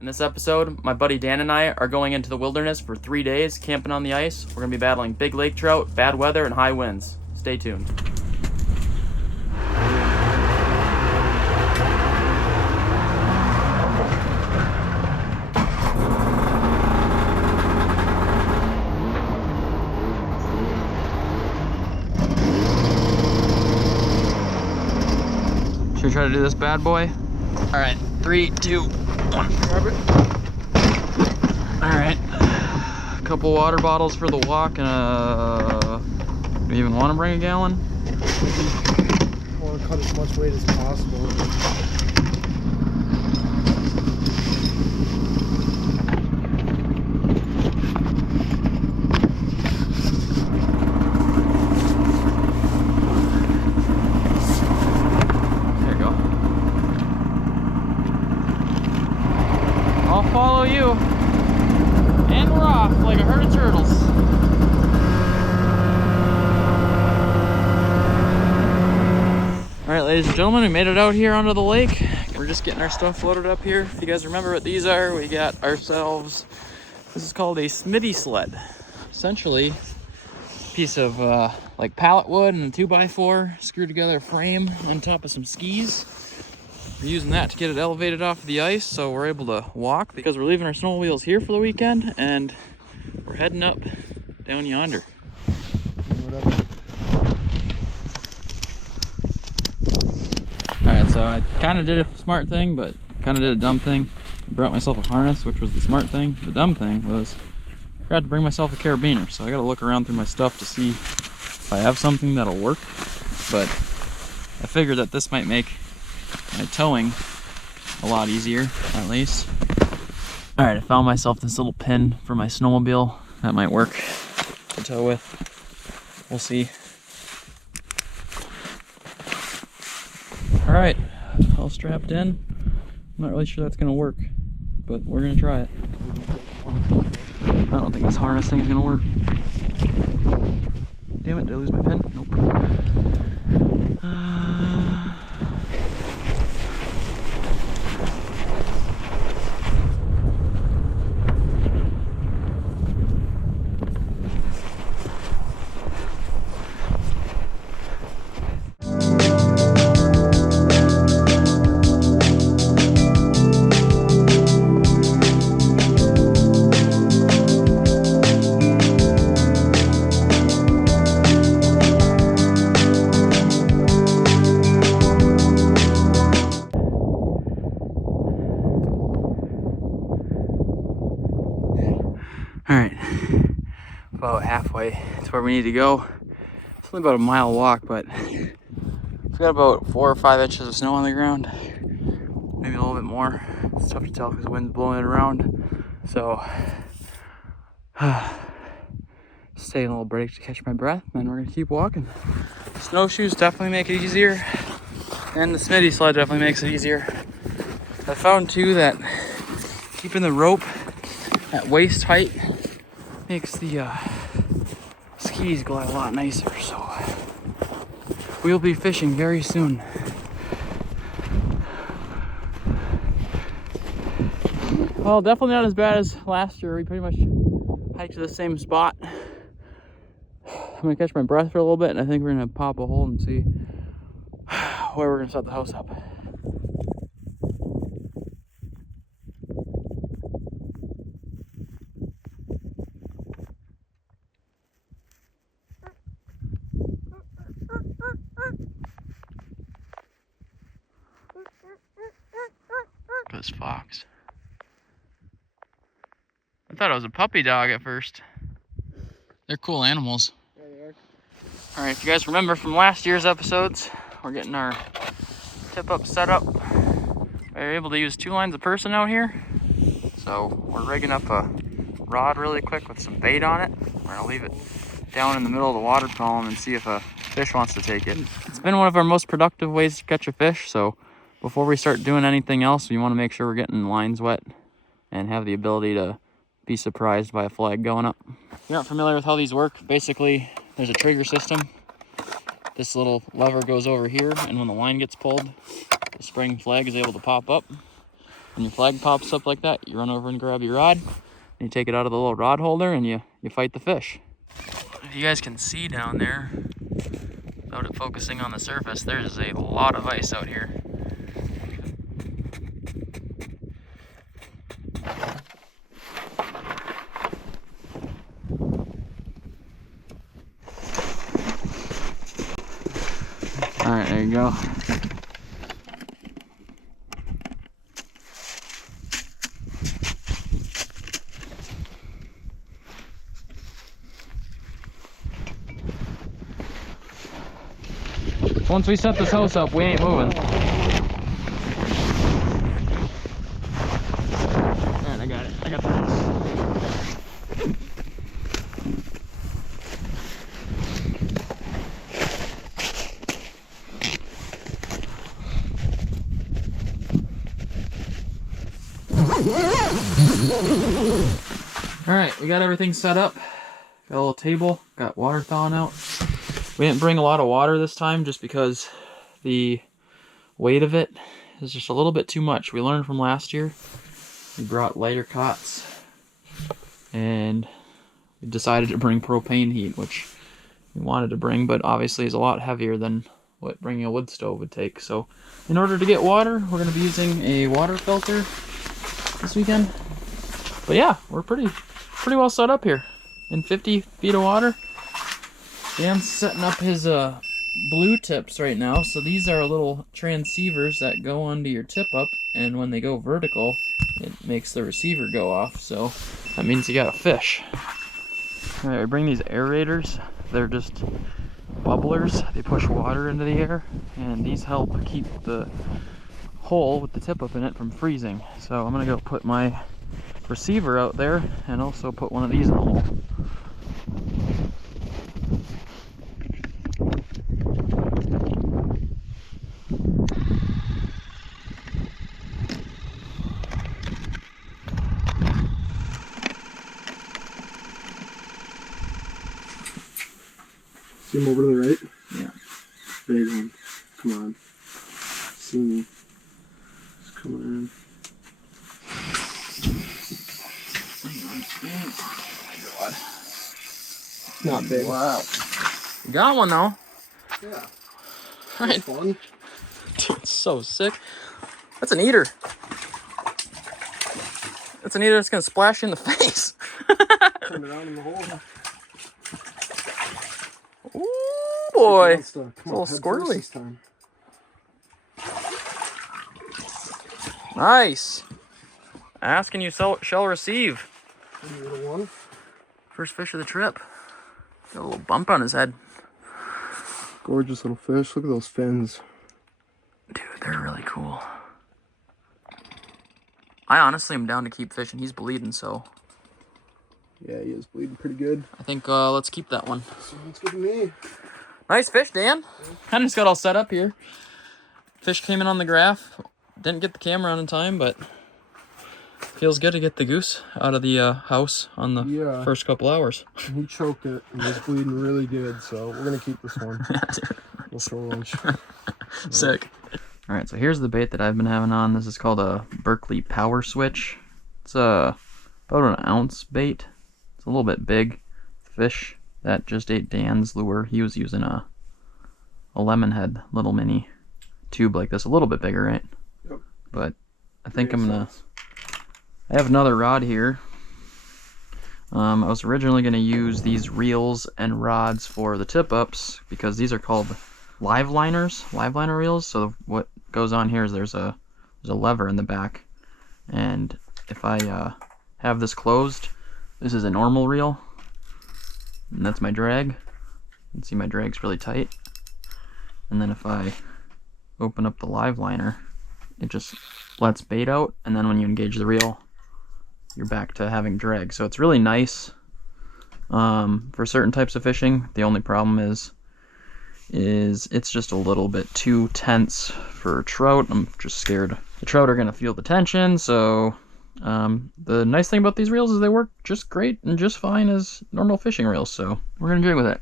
In this episode, my buddy Dan and I are going into the wilderness for 3 days, camping on the ice. We're going to be battling big lake trout, bad weather, and high winds. Stay tuned. Should we try to do this bad boy? All right, 3, 2, 1. Grab it. All right, a couple water bottles for the walk, and do you even want to bring a gallon? I want to cut as much weight as possible. I'll follow you. And we're off like a herd of turtles. Alright, ladies and gentlemen, we made it out here onto the lake. We're just getting our stuff loaded up here. If you guys remember what these are, we got ourselves, this is called a Smitty sled. Essentially, a piece of like pallet wood and a 2x4 screwed together frame on top of some skis. We're using that to get it elevated off the ice so we're able to walk, because we're leaving our snowmobiles here for the weekend and we're heading up down yonder. Alright, so I kind of did a smart thing, but kind of did a dumb thing. I brought myself a harness, which was the smart thing. The dumb thing was I forgot to bring myself a carabiner, so I gotta look around through my stuff to see if I have something that'll work. But I figured that this might make my towing a lot easier, at least. All right, I found myself this little pin for my snowmobile that might work to tow with. We'll see. All right, all strapped in. I'm not really sure that's gonna work, but we're gonna try it. I don't think this harness thing is gonna work. Damn it, did I lose my pin? Nope. Alright, about halfway to where we need to go. It's only about a mile walk, but we've got about 4 or 5 inches of snow on the ground. Maybe a little bit more. It's tough to tell because the wind's blowing it around. So, just taking a little break to catch my breath, and then we're gonna keep walking. Snowshoes definitely make it easier, and the Smitty sled definitely makes it easier. I found too that keeping the rope at waist height makes the skis glide a lot nicer, so we'll be fishing very soon. Well, definitely not as bad as last year. We pretty much hiked to the same spot. I'm gonna catch my breath for a little bit, and I think we're gonna pop a hole and see where we're gonna set the house up. This fox. I thought it was a puppy dog at first. They're cool animals. Yeah, they are. Alright, if you guys remember from last year's episodes, we're getting our tip up set up. We're able to use 2 lines a person out here. So we're rigging up a rod really quick with some bait on it. We're gonna leave it down in the middle of the water column and see if a fish wants to take it. It's been one of our most productive ways to catch a fish, so before we start doing anything else, we want to make sure we're getting lines wet and have the ability to be surprised by a flag going up. If you're not familiar with how these work, basically there's a trigger system. This little lever goes over here, and when the line gets pulled, the spring flag is able to pop up. When your flag pops up like that, you run over and grab your rod, and you take it out of the little rod holder, and you fight the fish. If you guys can see down there, without it focusing on the surface, there's a lot of ice out here. All right, there you go. Once we set this house up, we ain't moving. Alright, I got it. I got the house. Alright, we got everything set up. Got a little table, got water thawing out. We didn't bring a lot of water this time just because the weight of it is just a little bit too much. We learned from last year. We brought lighter cots and we decided to bring propane heat, which we wanted to bring, but obviously is a lot heavier than what bringing a wood stove would take. So in order to get water, we're going to be using a water filter this weekend. But yeah, we're pretty well set up here. In 50 feet of water. Dan's setting up his blue tips right now. So these are little transceivers that go onto your tip up, and when they go vertical, it makes the receiver go off. So that means you got a fish. All right, I bring these aerators. They're just bubblers. They push water into the air, and these help keep the hole with the tip up in it from freezing. So I'm gonna go put my receiver out there and also put one of these in the hole. See him over to the right? Yeah. Big one. Come on. See me. It's coming in. Oh my God. Not big. Wow. You got one though. Yeah. Right. Fun. Dude, it's so sick. That's an eater. That's an eater that's gonna splash you in the face. Turn it around in the hole. Ooh boy. It's a little squirrely. This time. Nice. Ask and you shall receive. Little one. First fish of the trip. Got a little bump on his head. Gorgeous little fish. Look at those fins. Dude, they're really cool. I honestly am down to keep fishing. He's bleeding, so Yeah, he is bleeding pretty good. I think let's keep that one. Sounds good to me. Nice fish, Dan. Kind of just got all set up here. Fish came in on the graph. Didn't get the camera on in time, but feels good to get the goose out of the house on the first couple hours. He choked it and was bleeding really good, so we're gonna keep this one. We'll throw lunch. Sick. All right, so here's the bait that I've been having on. This is called a Berkeley Power Switch. It's about an ounce bait. It's a little bit big fish that just ate Dan's lure. He was using a lemon head little mini tube like this, a little bit bigger, right? Yep. But I think I'm gonna. I have another rod here. I was originally gonna use these reels and rods for the tip ups because these are called live liner reels. So what goes on here is there's a lever in the back, and if I have this closed, this is a normal reel, and that's my drag. You can see my drag's really tight. And then if I open up the live liner, it just lets bait out, and then when you engage the reel, you're back to having drag. So it's really nice for certain types of fishing. The only problem is it's just a little bit too tense for trout. I'm just scared the trout are gonna feel the tension. So the nice thing about these reels is they work just great and just fine as normal fishing reels. So we're gonna jig with it.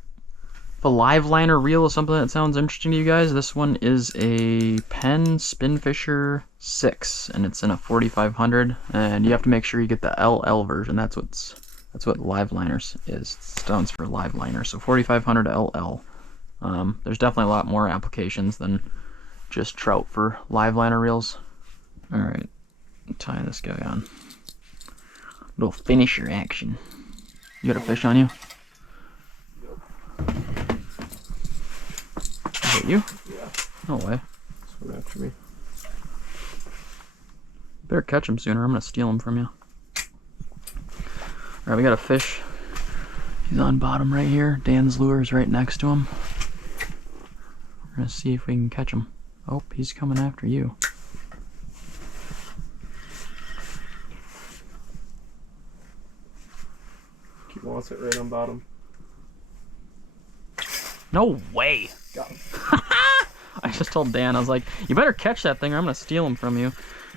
If a live liner reel is something that sounds interesting to you guys, this one is a Penn Spinfisher 6, and it's in a 4500. And you have to make sure you get the LL version. That's what live liners is. It stands for live liner. So 4500 LL. There's definitely a lot more applications than just trout for live liner reels. All right, tie this guy on. Little finisher action. You got a fish on you? Is it you? Yeah. No way. Swim after me. Better catch him sooner. I'm gonna steal him from you. All right, we got a fish. He's on bottom right here. Dan's lure is right next to him. We're gonna see if we can catch him. Oh, he's coming after you. He wants it right on bottom. No way. Got him. I just told Dan, I was like, you better catch that thing or I'm gonna steal him from you.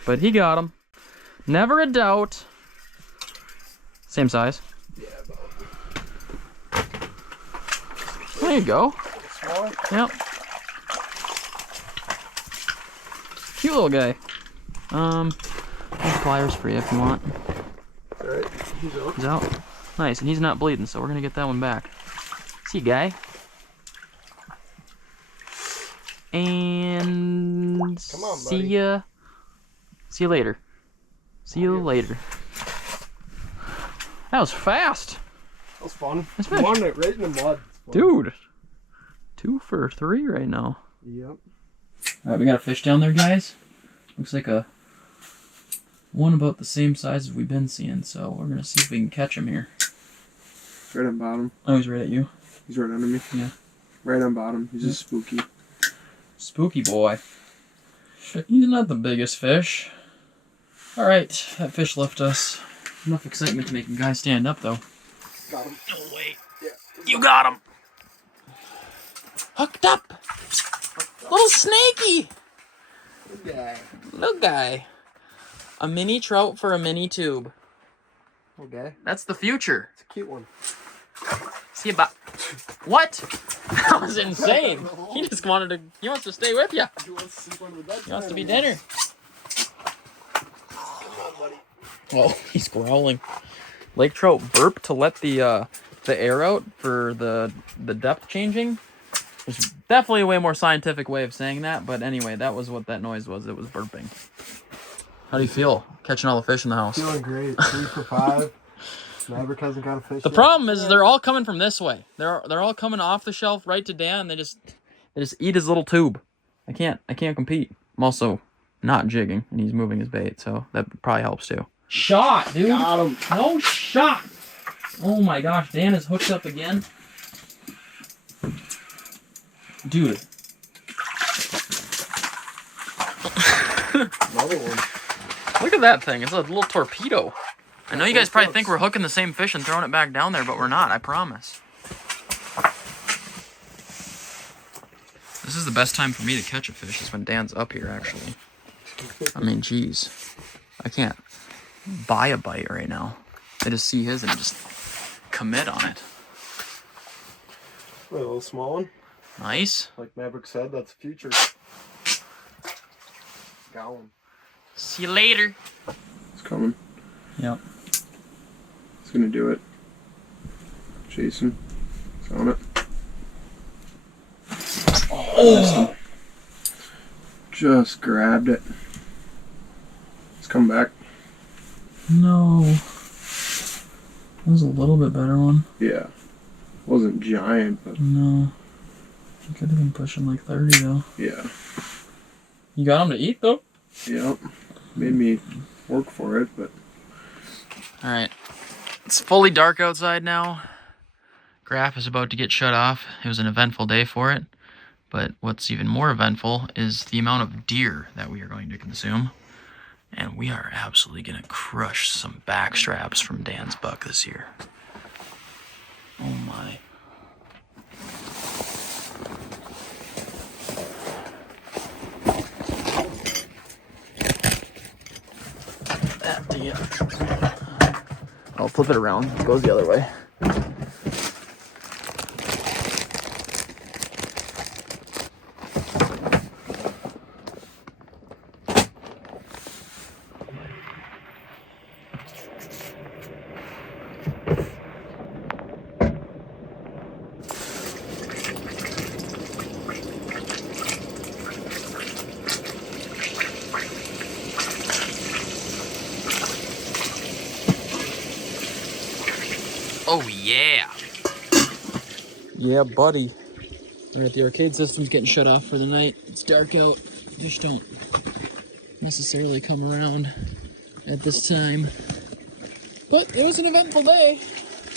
But he got him. Never a doubt. Same size. Yeah, There you go. smaller? Yep. Cute little guy. There's pliers for you if you want. Alright, he's out. He's out. Nice, and he's not bleeding, so we're gonna get that one back. See you, guy. And Come on, see buddy. ya. See you later. See you later. That was fast, That was fun. That's He fish. wanted it right in the mud. dude. 2 for 3 right now. Yep. All right, we got a fish down there, guys. Looks like a one about the same size as we've been seeing, so we're gonna see if we can catch him here. Right on bottom. Oh, he's right at you. He's right under me. Yeah. Right on bottom. He's just spooky. Spooky boy. He's not the biggest fish. All right, that fish left us. Enough excitement to make a guy stand up, though. Got him. No way. Yeah. You got him. Hooked up. Little snaky. Good guy. Little guy. A mini trout for a mini tube. Okay. That's the future. It's a cute one. See you, what? That was insane. He just wanted to. He wants to stay with you. He wants to sleep under the bed. He wants to be dinner. Come on, buddy. Oh, he's growling. Lake trout burp to let the air out for the depth changing. There's definitely a way more scientific way of saying that, but anyway, that was what that noise was. It was burping. How do you feel catching all the fish in the house? Feeling great. 3 for 5. Mavrik hasn't got a fish The yet. problem is they're all coming from this way. They're all coming off the shelf right to Dan. They just eat his little tube. I can't compete. I'm also not jigging, and he's moving his bait, so that probably helps too. Shot, dude. Got him. No shot. Oh my gosh, Dan is hooked up again. Dude. Another one. Look at that thing. It's a little torpedo. I know you guys probably think we're hooking the same fish and throwing it back down there, but we're not, I promise. This is the best time for me to catch a fish, is when Dan's up here, actually. I mean, geez. I can't buy a bite right now. I just see his and just commit on it. A little small one. Nice. Like Mavrik said, that's the future. Got one. See you later. It's coming. Yep. It's gonna do it. Jason. It's on it. Oh! Just grabbed it. It's come back. No. That was a little bit better one. Yeah. Wasn't giant, but No. I could have been pushing like 30 though. yeah. You got him to eat though? Yep. Made me work for it, but Alright. It's fully dark outside now. Graph is about to get shut off. It was an eventful day for it. But what's even more eventful is the amount of deer that we are going to consume. And we are absolutely going to crush some back straps from Dan's buck this year. Oh my. That to you. I'll flip it around. It goes the other way. Oh yeah. Yeah, buddy. All right, the arcade system's getting shut off for the night. It's dark out. Fish don't necessarily come around at this time. But it was an eventful day.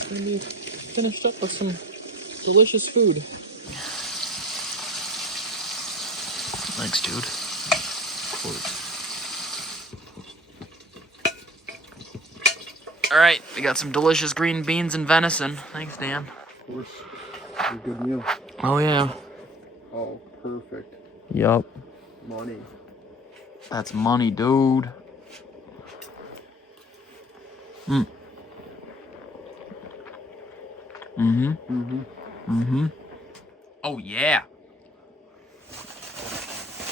Gonna be finished up with some delicious food. Thanks, dude. All right, we got some delicious green beans and venison. Thanks, Dan. Of course. A good meal. Oh, yeah. Oh, perfect. Yup. Money. That's money, dude. Mm. Mm-hmm. Mm-hmm. Mm-hmm. Oh, yeah.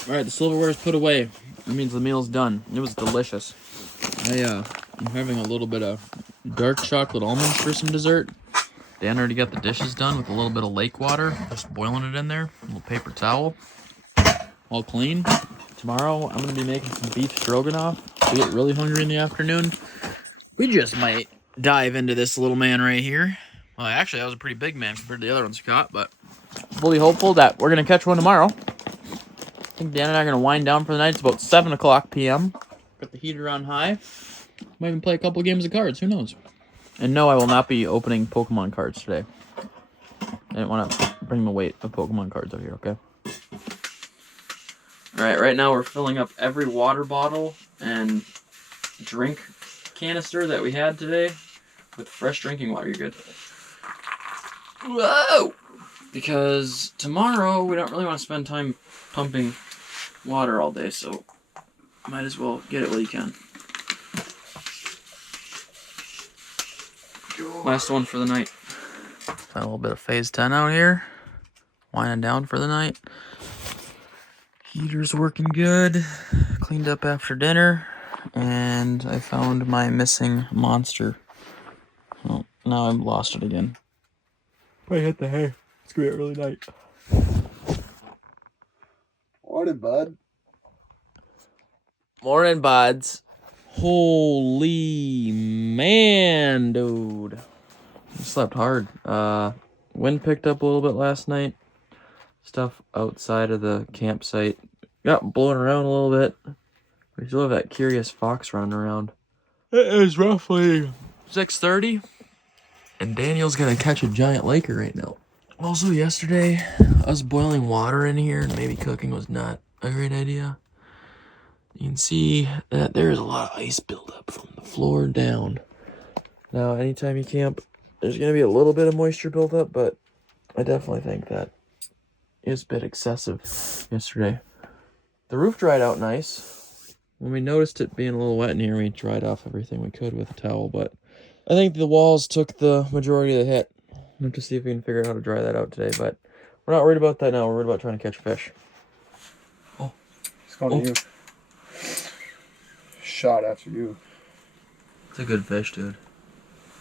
All right, the silverware's put away. That means the meal's done. It was delicious. I'm having a little bit of dark chocolate almonds for some dessert. Dan already got the dishes done with a little bit of lake water. Just boiling it in there. A little paper towel. All clean. Tomorrow, I'm going to be making some beef stroganoff. If we get really hungry in the afternoon, we just might dive into this little man right here. Well, actually, that was a pretty big man compared to the other ones we caught, but fully hopeful that we're going to catch one tomorrow. I think Dan and I are going to wind down for the night. It's about 7 o'clock p.m. Got the heater on high. Might even play a couple games of cards. Who knows? And no, I will not be opening Pokemon cards today. I didn't want to bring the weight of Pokemon cards out here, okay? Alright, right now we're filling up every water bottle and drink canister that we had today with fresh drinking water. You're good. Whoa! Because tomorrow we don't really want to spend time pumping water all day, so might as well get it while you can. Last one for the night. Got a little bit of phase 10 out here. Winding down for the night. Heater's working good. Cleaned up after dinner. And I found my missing monster. Oh, now I've lost it again. I hit the hay. It's gonna be early night. Morning, bud. Morning, buds. Holy man, dude. I slept hard. Wind picked up a little bit last night. Stuff outside of the campsite got blown around a little bit. We still have that curious fox running around. It is roughly 6:30, and Daniel's gonna catch a giant laker right now. Also, yesterday, us boiling water in here and maybe cooking was not a great idea. You can see that there's a lot of ice buildup from the floor down. Now, anytime you camp, there's going to be a little bit of moisture buildup, but I definitely think that is a bit excessive yesterday. The roof dried out nice. When we noticed it being a little wet in here, we dried off everything we could with a towel, but I think the walls took the majority of the hit. We'll have to see if we can figure out how to dry that out today, but we're not worried about that now. We're worried about trying to catch fish. Oh, it's going to you. Shot after you. It's a good fish, dude.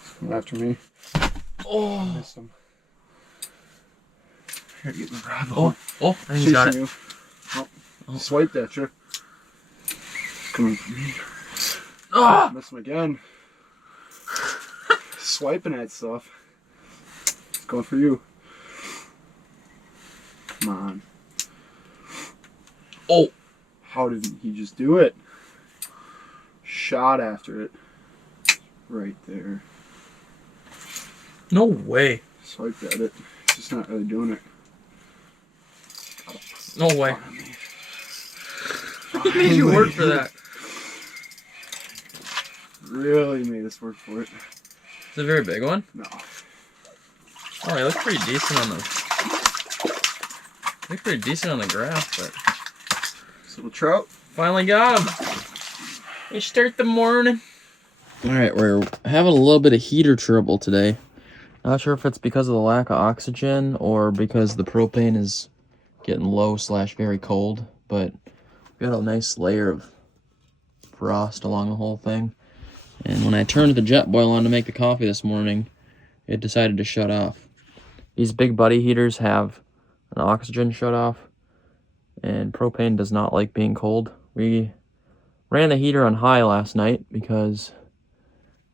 It's coming after me. Oh, I missed him. Here, get the rod. Oh, I think he got it. You. Oh. Swiped at you. It's coming for me. Oh! Miss him again. Swiping at stuff. It's going for you. Come on. Oh! How did he just do it? Shot after it. Right there. No way. Swiped at it. It's just not really doing it. No way. What made you work for that? Really made us work for it. It's a very big one? No. Oh, he looks pretty decent on the... Looks pretty decent on the graph, but... So the trout? Finally got him. We start the morning. Alright, we're having a little bit of heater trouble today. Not sure if it's because of the lack of oxygen or because the propane is getting low / very cold, but we got a nice layer of frost along the whole thing. And when I turned the jet boil on to make the coffee this morning, it decided to shut off. These big buddy heaters have an oxygen shut off, and propane does not like being cold. We ran the heater on high last night because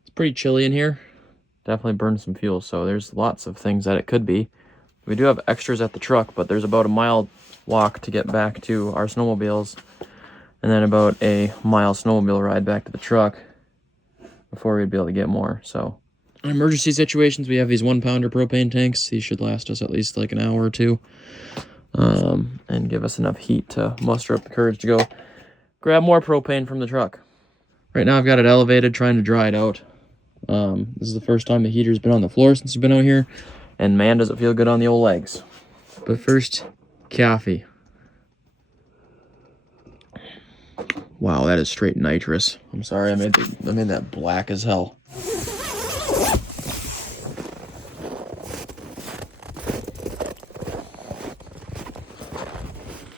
it's pretty chilly in here. Definitely burned some fuel, so there's lots of things that it could be. We do have extras at the truck, but there's about a mile walk to get back to our snowmobiles, and then about a mile snowmobile ride back to the truck before we'd be able to get more. So in emergency situations, we have these 1-pounder propane tanks. These should last us at least like an hour or two, and give us enough heat to muster up the courage to go grab more propane from the truck. Right now I've got it elevated, trying to dry it out. This is the first time the heater's been on the floor since we've been out here, and man, does it feel good on the old legs. But first, coffee. Wow, that is straight nitrous. I'm sorry, I made that black as hell.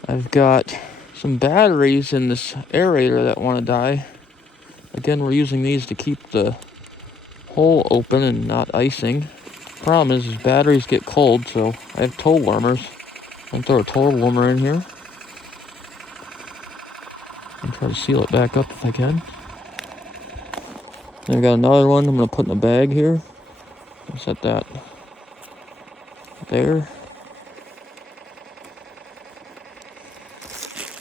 I've got some batteries in this aerator that want to die. Again, we're using these to keep the hole open and not icing. Problem is batteries get cold, so I have toe warmers. I'll throw a toe warmer in here and try to seal it back up if I can. Then I've got another one I'm going to put in a bag here. I'll set that there.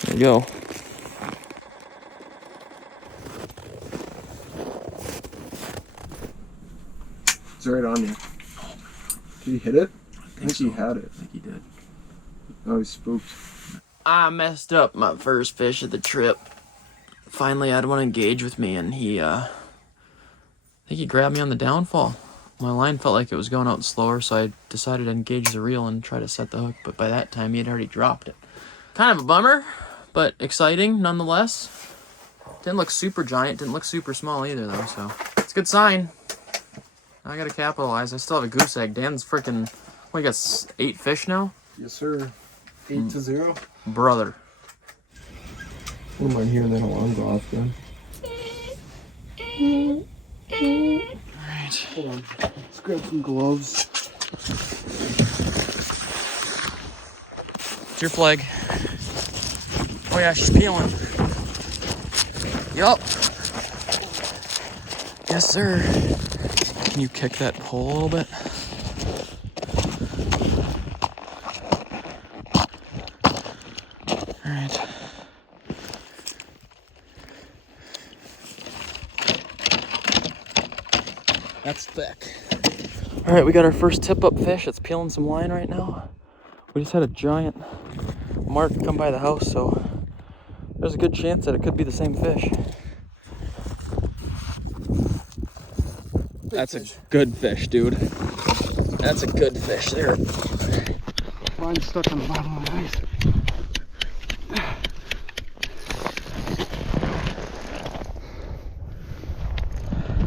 There you go. It's right on you. Did he hit it? I think he had it. I think he did. Oh, he's spooked. I messed up my first fish of the trip. Finally, I had one engage with me, and I think he grabbed me on the downfall. My line felt like it was going out slower, so I decided to engage the reel and try to set the hook, but by that time, he had already dropped it. Kind of a bummer, but exciting nonetheless. Didn't look super giant, didn't look super small either, though, so it's a good sign. I gotta capitalize. I still have a goose egg. Dan's freaking, what, you got 8 fish now? Yes, sir. 8-0. Brother. I don't mind hearing that alarm go off then. Alright. Hold on. Let's grab some gloves. It's your flag. Oh yeah, she's peeling. Yup. Yes, sir. Can you kick that pole a little bit? Alright. That's thick. Alright, we got our first tip-up fish. It's peeling some line right now. We just had a giant mark come by the house, so there's a good chance that it could be the same fish. That's a good fish, dude. That's a good fish there. Line's stuck on the bottom of the ice.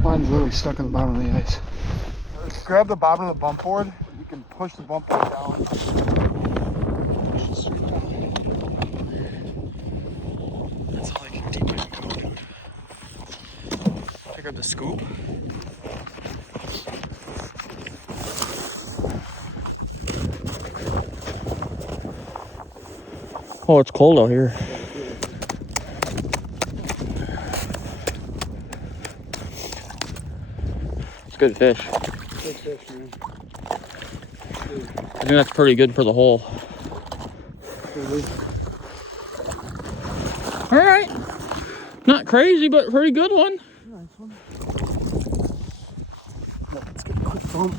Line's literally stuck on the bottom of the ice. Grab the bottom of the bump board. You can push the bump board down. Push it straight down. That's all I can deep down go, dude. Pick up the scoop. Oh, it's cold out here. It's good fish. Good fish, man. I think that's pretty good for the hole. All right. Not crazy, but pretty good one. Nice one. Let's get a quick bump.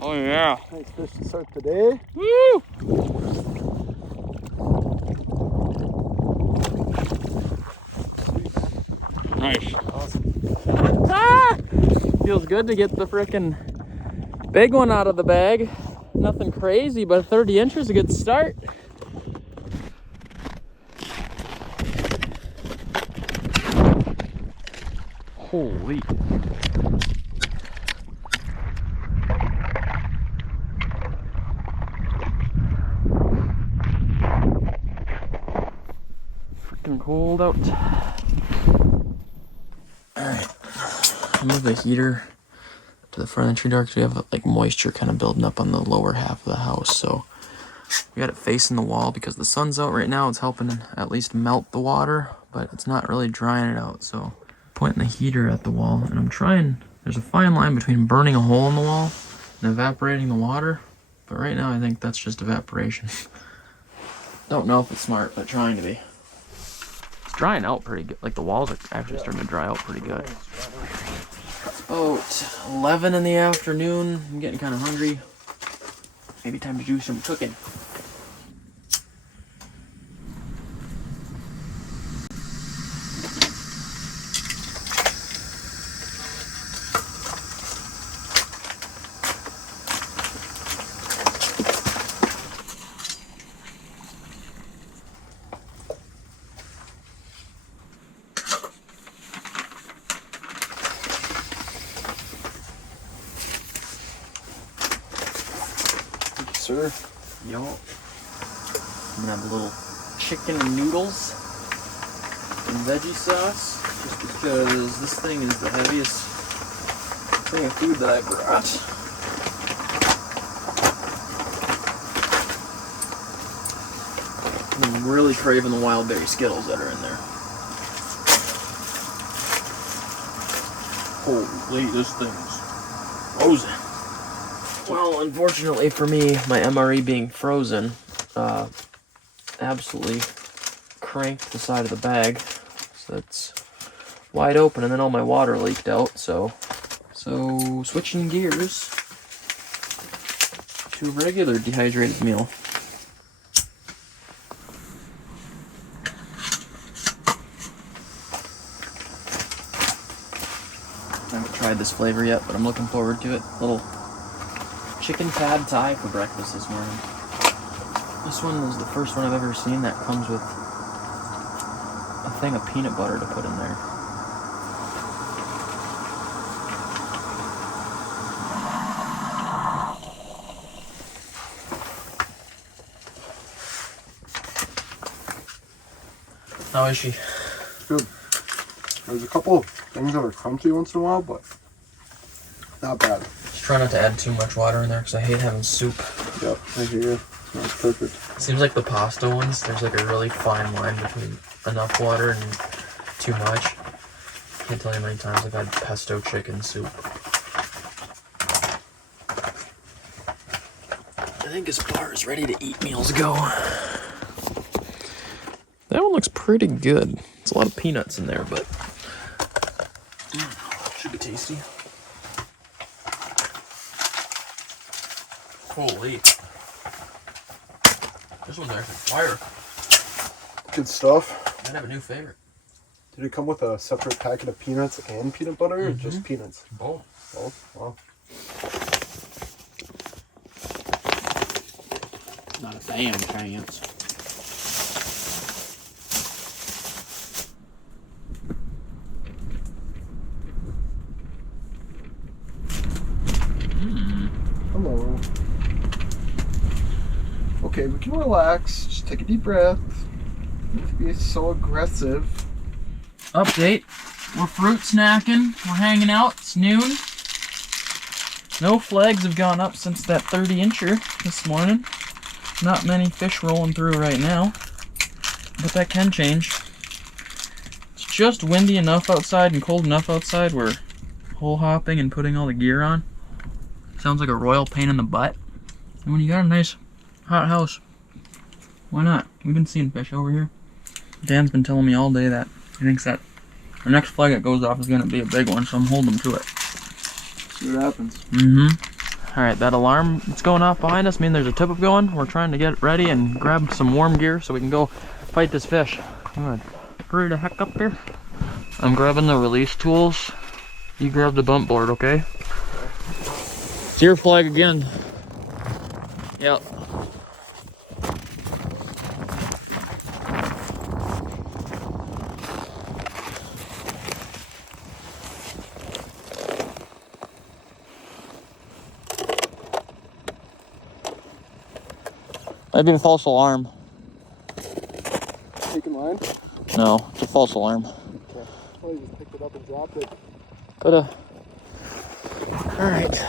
Oh yeah. Nice fish to start the day. Woo! Nice. Awesome. Ah! Feels good to get the frickin' big one out of the bag. Nothing crazy, but 30 inches is a good start. Holy. freaking cold out. Alright. I'll move the heater to the front of the tree door because we have like moisture kind of building up on the lower half of the house. So we got it facing the wall because the sun's out right now. It's helping at least melt the water, but it's not really drying it out. So pointing the heater at the wall, and I'm trying, there's a fine line between burning a hole in the wall and evaporating the water. But right now I think that's just evaporation. Don't know if it's smart, but trying to be. It's drying out pretty good. Like the walls are actually starting to dry out pretty good. It's about 11 in the afternoon. I'm getting kind of hungry. Maybe time to do some cooking. Sir. Yo. I'm gonna have a little chicken and noodles and veggie sauce, just because this thing is the heaviest thing of food that I brought. I'm really craving the wild berry Skittles that are in there. Holy, this thing's frozen. Well, unfortunately for me, my MRE being frozen, absolutely cranked the side of the bag. So it's wide open, and then all my water leaked out, so switching gears to a regular dehydrated meal. I haven't tried this flavor yet, but I'm looking forward to it. Little chicken pad thai for breakfast this morning. This one is the first one I've ever seen that comes with a thing of peanut butter to put in there. How is she? Good. There's a couple things that are crunchy once in a while, but not bad. Just try not to add too much water in there because I hate having soup. Yep, I hear you. That's perfect. Seems like the pasta ones, there's like a really fine line between enough water and too much. Can't tell you how many times I've had pesto chicken soup. I think as far as ready to eat meals go, that one looks pretty good. It's a lot of peanuts in there, but should be tasty. Holy. This one's actually fire. Good stuff. Might have a new favorite. Did it come with a separate packet of peanuts and peanut butter, or just peanuts? Both. Both? Wow. Not a damn chance. Hello. Okay, we can relax. Just take a deep breath. Don't be so aggressive. Update. We're fruit snacking. We're hanging out. It's noon. No flags have gone up since that 30-incher this morning. Not many fish rolling through right now, but that can change. It's just windy enough outside and cold enough outside where hole hopping and putting all the gear on sounds like a royal pain in the butt. And when you got a nice hot house, why not? We've been seeing fish over here. Dan's been telling me all day that he thinks that our next flag that goes off is going to be a big one, so I'm holding him to it. See what happens. Alright, that alarm that's going off behind us means there's a tip-up going. We're trying to get ready and grab some warm gear so we can go fight this fish. I'm gonna hurry the heck up here. I'm grabbing the release tools. You grab the bump board, okay? It's your flag again. Yep. Might be a false alarm. Taking line? No, it's a false alarm. Okay. Oh, you just picked it up and dropped it. Coulda. Alright.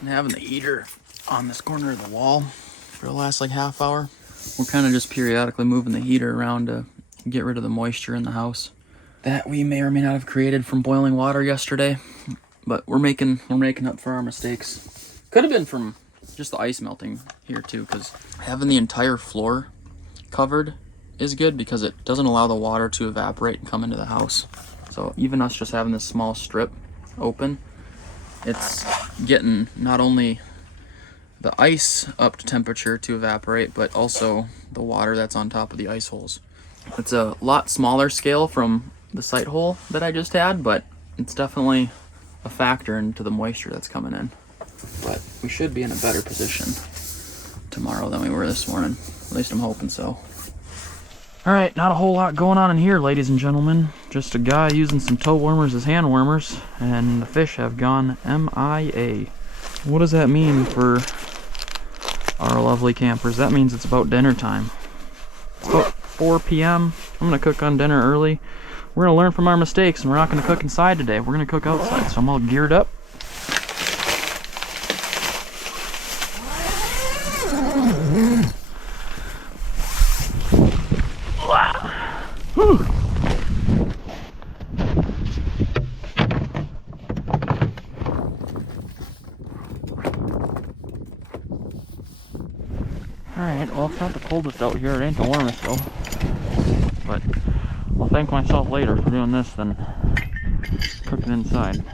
And having the heater on this corner of the wall for the last like half hour. We're kind of just periodically moving the heater around to get rid of the moisture in the house that we may or may not have created from boiling water yesterday. But we're making up for our mistakes. Could have been from just the ice melting here too, because having the entire floor covered is good because it doesn't allow the water to evaporate and come into the house. So even us just having this small strip open, it's getting not only the ice up to temperature to evaporate, but also the water that's on top of the ice holes. It's a lot smaller scale from the sight hole that I just had, but it's definitely a factor into the moisture that's coming in. But we should be in a better position tomorrow than we were this morning. At least I'm hoping so. Alright, not a whole lot going on in here, ladies and gentlemen. Just a guy using some toe warmers as hand warmers, and the fish have gone MIA. What does that mean for our lovely campers? That means it's about dinner time. It's about 4 p.m. I'm gonna cook on dinner early. We're gonna learn from our mistakes, and we're not gonna cook inside today. We're gonna cook outside, so I'm all geared up. Alright, well, it's not the coldest out here. It ain't the warmest though. But I'll thank myself later for doing this than cooking inside.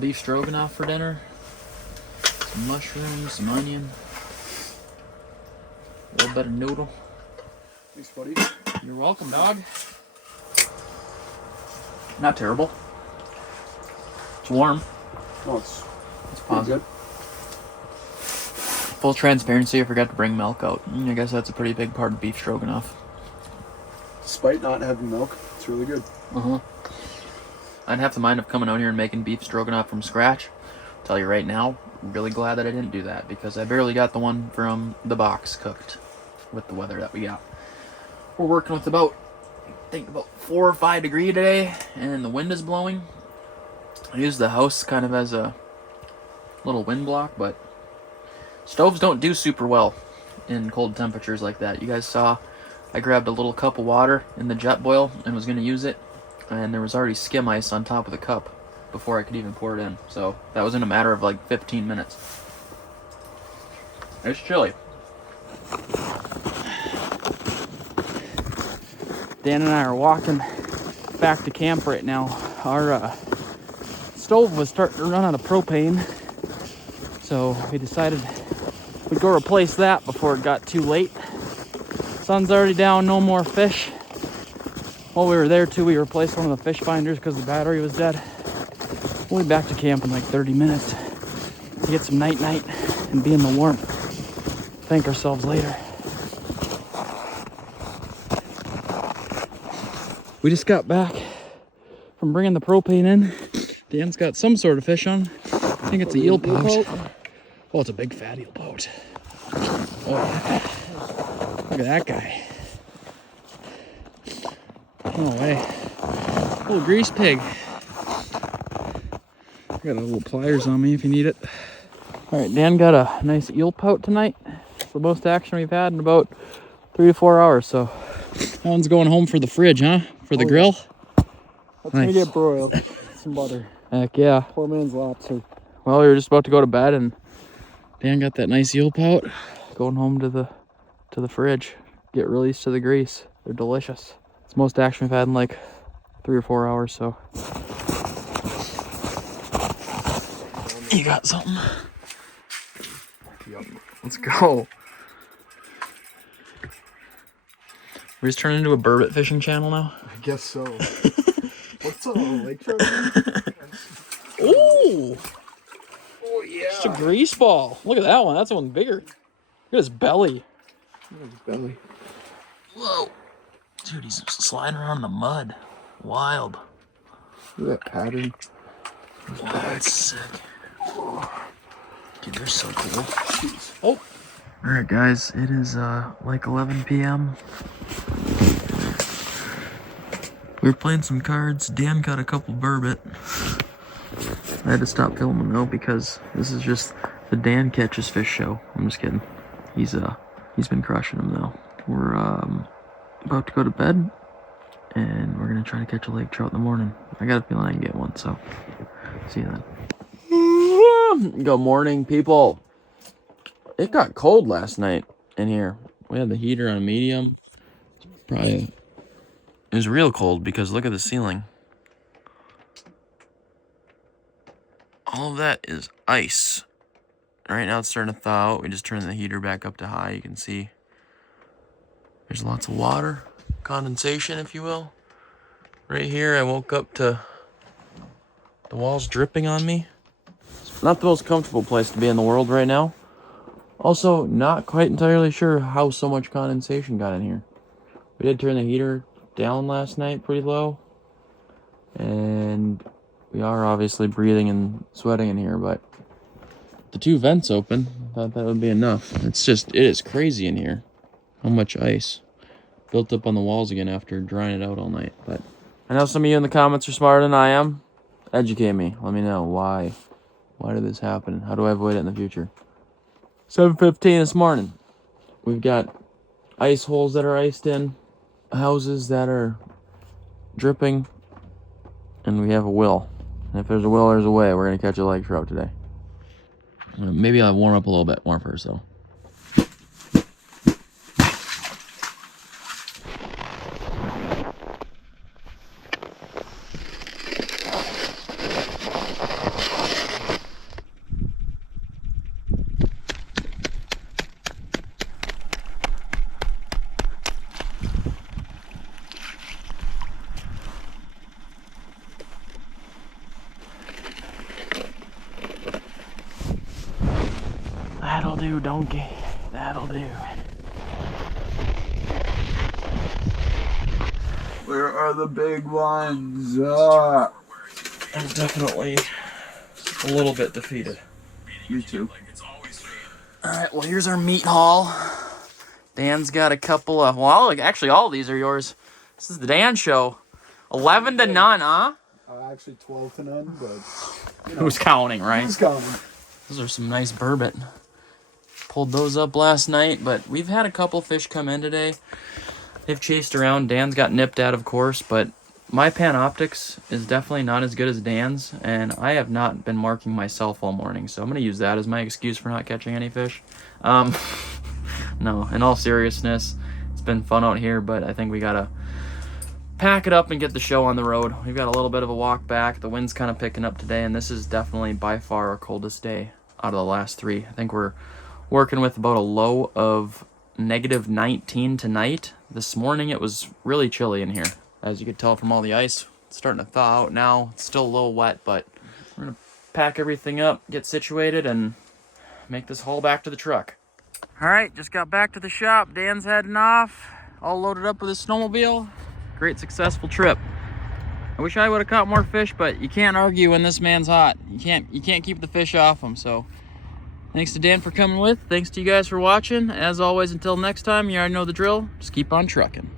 beef stroganoff for dinner. Some mushrooms, some onion. A little bit of noodle. Thanks, buddy. You're welcome, dog. Not terrible. It's warm. Oh, it's positive. Full transparency, I forgot to bring milk out. I guess that's a pretty big part of beef stroganoff. Despite not having milk, it's really good. I'd have the mind of coming out here and making beef stroganoff from scratch. I'll tell you right now, I'm really glad that I didn't do that because I barely got the one from the box cooked with the weather that we got. We're working with about 4 or 5 degrees today, and the wind is blowing. I use the house kind of as a little wind block, but stoves don't do super well in cold temperatures like that. You guys saw I grabbed a little cup of water in the jet boil and was going to use it, and there was already skim ice on top of the cup before I could even pour it in. So that was in a matter of like 15 minutes. It's chilly. Dan and I are walking back to camp right now. Our stove was starting to run out of propane, so we decided we'd go replace that before it got too late. Sun's already down, no more fish. While we were there too, we replaced one of the fish finders because the battery was dead. We'll be back to camp in like 30 minutes to get some night-night and be in the warmth. Thank ourselves later. We just got back from bringing the propane in. Dan's got some sort of fish on. I think it's a eel pout. Oh, it's a big fat eel pout. Oh, look at that guy. No way. Little grease pig. I got a little pliers on me if you need it. All right, Dan got a nice eel pout tonight. It's the most action we've had in about 3 to 4 hours, so that one's going home for the fridge, huh? For the grill? Yeah. That's gonna get broiled. Some butter. Heck yeah. Poor man's lobster. Well, we were just about to go to bed, and Dan got that nice eel pout. Going home to the fridge. Get released to the grease. They're delicious. It's the most action we've had in like 3 or 4 hours, so. You got something? Yep. Let's go. We just turned into a burbot fishing channel now? I guess so. What's a lake trout? Ooh! Oh, yeah. Just a grease ball. Look at that one. That's one bigger. Look at his belly. Look at his belly. Whoa. Dude, he's sliding around in the mud. Wild. Look at that pattern. Wow, that's sick. Dude, they're so cool. Jeez. Oh! Alright guys, it is like 11 p.m. We were playing some cards. Dan got a couple burbot. I had to stop filming though because this is just the Dan catches fish show. I'm just kidding. He's been crushing them though. We're about to go to bed and we're gonna try to catch a lake trout in the morning. I got a feeling I can get one, so see you then. Good morning, people. It got cold last night in here. We had the heater on medium. It was real cold because look at the ceiling. All of that is ice. Right now it's starting to thaw out. We just turned the heater back up to high. You can see there's lots of water, condensation, if you will. Right here, I woke up to the walls dripping on me. Not the most comfortable place to be in the world right now. Also, not quite entirely sure how so much condensation got in here. We did turn the heater down last night pretty low. And we are obviously breathing and sweating in here, but the 2 vents open. I thought that would be enough. It is crazy in here. How much ice built up on the walls again after drying it out all night. But I know some of you in the comments are smarter than I am. Educate me. Let me know why. Why did this happen? How do I avoid it in the future? 7:15 this morning. We've got ice holes that are iced in, houses that are dripping, and we have a will. And if there's a will, there's a way. We're gonna catch a lake trout today. Maybe I'll warm up a little bit more first, though. do, donkey. That'll do. Where are the big ones? I'm definitely a little bit defeated. Me too. Alright, well here's our meat haul. Dan's got a couple of, well, actually all of these are yours. This is the Dan show. 11 to none, huh? Actually 12 to none, but... You know, who's counting, right? Who's counting? Those are some nice burbot. Pulled those up last night, but we've had a couple fish come in today. They've chased around. Dan's got nipped at, of course, but my Panoptics is definitely not as good as Dan's, and I have not been marking myself all morning, so I'm going to use that as my excuse for not catching any fish. No, in all seriousness, it's been fun out here, but I think we got to pack it up and get the show on the road. We've got a little bit of a walk back. The wind's kind of picking up today, and this is definitely by far our coldest day out of the last 3. I think we're working with about a low of -19 tonight. This morning it was really chilly in here. As you could tell from all the ice, it's starting to thaw out now. It's still a little wet, but we're going to pack everything up, get situated, and make this haul back to the truck. All right, just got back to the shop. Dan's heading off, all loaded up with his snowmobile. Great successful trip. I wish I would have caught more fish, but you can't argue when this man's hot. You can't keep the fish off him. So thanks to Dan for coming with. Thanks to you guys for watching. As always, until next time, you already know the drill. Just keep on trucking.